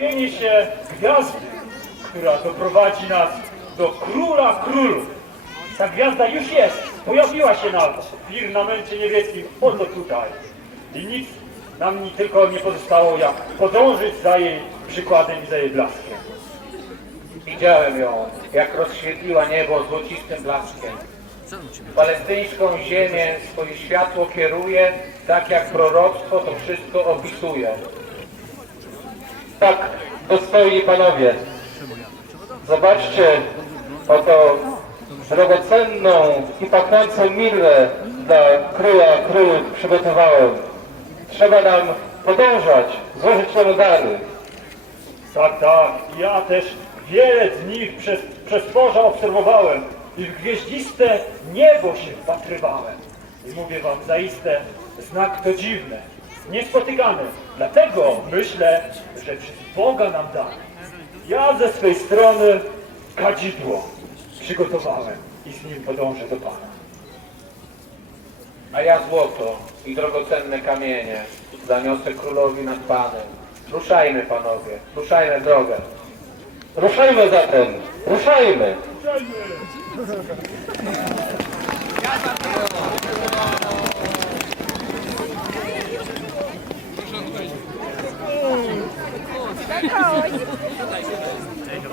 pojawienie się gwiazdy, która doprowadzi nas do króla królów. Ta gwiazda już jest, pojawiła się na firmamencie niebieskim, oto tutaj. I nic nam ni tylko nie pozostało, jak podążyć za jej przykładem i za jej blaskiem. Widziałem ją, jak rozświetliła niebo złocistym blaskiem. Palestyńską ziemię swoje światło kieruje, tak jak proroctwo to wszystko opisuje. Tak, dostojni panowie, zobaczcie, oto drogocenną i pachnącą mirrę dla króla królów przygotowałem. Trzeba nam podążać, złożyć nam dary. Tak, tak. Ja też wiele z nich przez, przez tworza obserwowałem i w gwieździste niebo się wpatrywałem. I mówię wam, zaiste znak to dziwne, niespotykany. Dlatego myślę, że przez Boga nam dany. Ja ze swej strony kadzidło przygotowałem i z nim podążę do Pana. A ja złoto i drogocenne kamienie zaniosę królowi nad panem. Ruszajmy, panowie, ruszajmy drogę. Ruszajmy zatem, ruszajmy! Oh, Tegen